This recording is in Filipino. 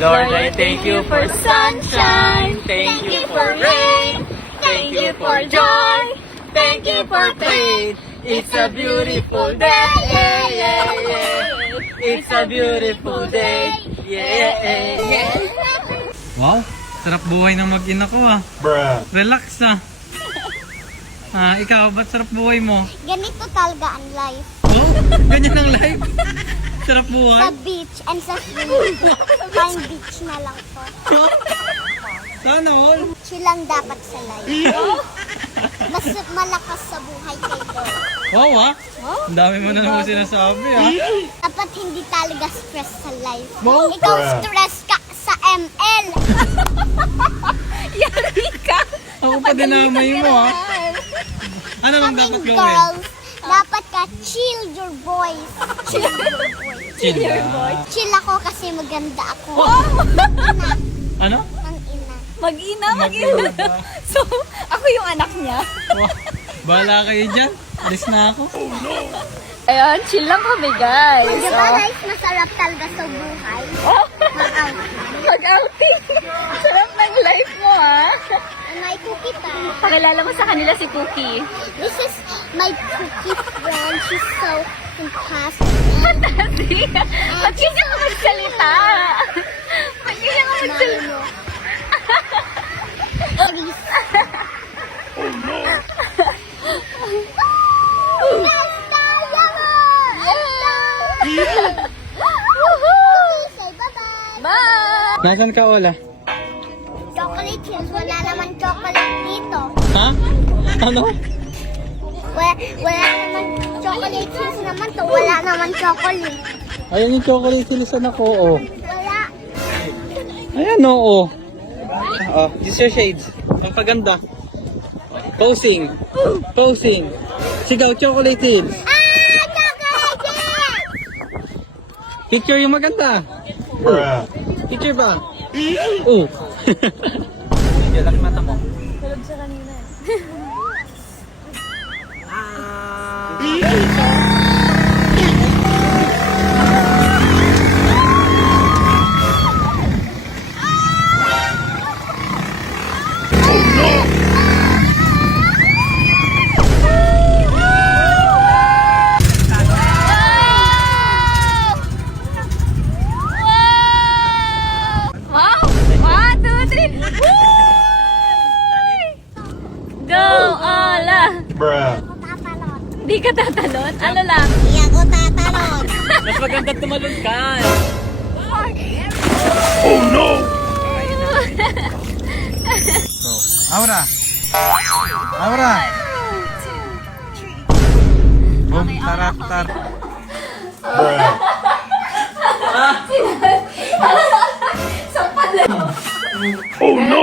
Lord, I thank you for sunshine. Thank you for rain. Thank you for joy. Thank you for pain. It's a beautiful day. Yeah, yeah, yeah. It's a beautiful day. Yeah, yeah, yeah. Wow, sarap buhay ng mag-ina ko ah. Bruh. Relax ah. Ikaw, ba't sarap buhay mo? Ganito talaga ang life. Oh, ganyan ang life. Sarap buhay. Sa beach and sa swimming. Fine beach na lang po. Sana all. Chill lang dapat sa life. Mas malakas sa buhay kay Lord. Wow ah. Ang dami mo na naman sinasabi ah. Dapat hindi talaga stress sa life. Wow. Ikaw stress ka sa ML. Yari ka! Ako pa dinamay mo ah. Ano bang dapat Kaming gawin? girls, dapat ka chill your voice. Chill your voice. Chill boy. Chill ako kasi maganda ako. Ano? Ang ina. Mag-ina, mag-ina. So, ako yung anak niya. Wow. Bahala kayo dyan. Alis na ako. Ayan, chill lang kami, guys. Di ba guys, masarap talaga sa buhay? Mag-out. Mag-outing. Sarap ng life mo, ha? May cookie pa. Pakilala mo sa kanila si Cookie. This is my cookie friend. She's so fantastic. Fantastic. Ba't ganyan ka magsalita? Ba't ganyan ka magsalita? Mami mo. Aris. Oh no! Yes, kaya mo! Say bye-bye! Bye! Nasaan ka, Ola? Chocolate hills. Wala naman chocolate dito. Ha? Ano? Wala naman chocolate hills naman to. Wala naman chocolate. Ayan yung chocolate silisan ako, oh. Wala. Ayan, oo. Oh, this your shades. Ang paganda. Posing. Posing. Sigaw, chocolate hills. Chocolate hills! Picture yung maganda. Bruh. Picture ba? Oh. Hindi laki mata mo. Tulog siya kanina. Wow! 1, 2, 3! Go, Ola! Bruh. Tatalon. Di ka tatalon? Ano lang? Hindi ako tatalon. Mas maganda tumalon ka. Oh no! Aura. Aura. Boom, taraktar. Bruh. Sampal lang. Oh no!